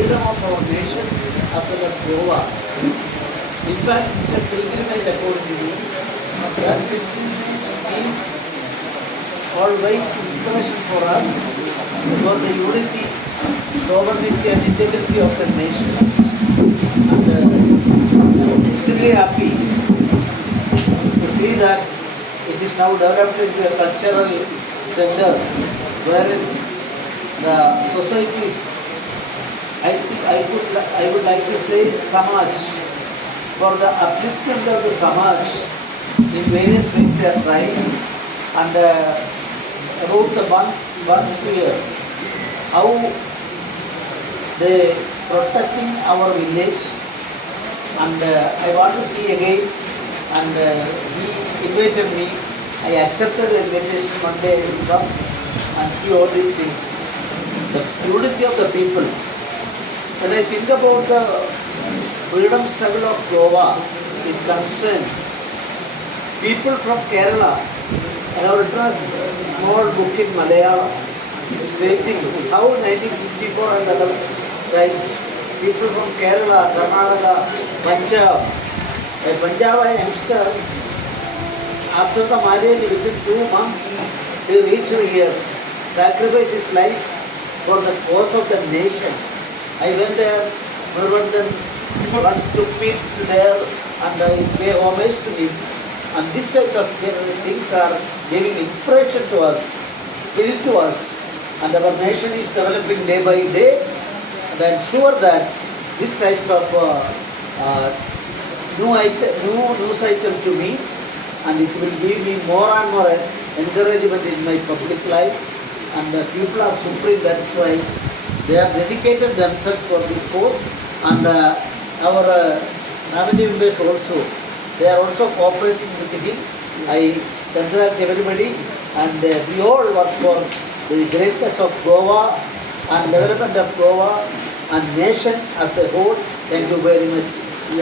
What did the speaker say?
freedom of our nation as well as Goa. In fact, it's a pilgrimage according to me. That pilgrimage is always inspiration for us for the unity, sovereignty and integrity of the nation. And I'm extremely happy to see that it is now developed into a cultural center wherein the societies, I would like to say Samaj, for the upliftment of the Samaj in various ways they are trying, and wrote the one sphere, how they protecting our village, and I want to see again, and he invited me. I accepted the invitation. One day I will come and see all these things. The unity of the people. When I think about the freedom struggle of Goa is concerned, people from Kerala, I have written a small book in Malayalam stating how 1954 and other times people from Kerala, Karnataka, Punjab, a Punjabi youngster, after the marriage within 2 months, he reached here, sacrificed his life for the cause of the nation. I went there, Nurvandan once took me there and I pay homage to him. And these types of things are giving inspiration to us, spirit to us, and our nation is developing day by day. And I am sure that these types of news item to me, and it will give me more and more encouragement in my public life. And people are supreme, that's why they have dedicated themselves for this cause. And our family members also, they are also cooperating with him. I congratulate everybody, and we all work for the greatness of Goa and development of Goa and nation as a whole. Thank you very much.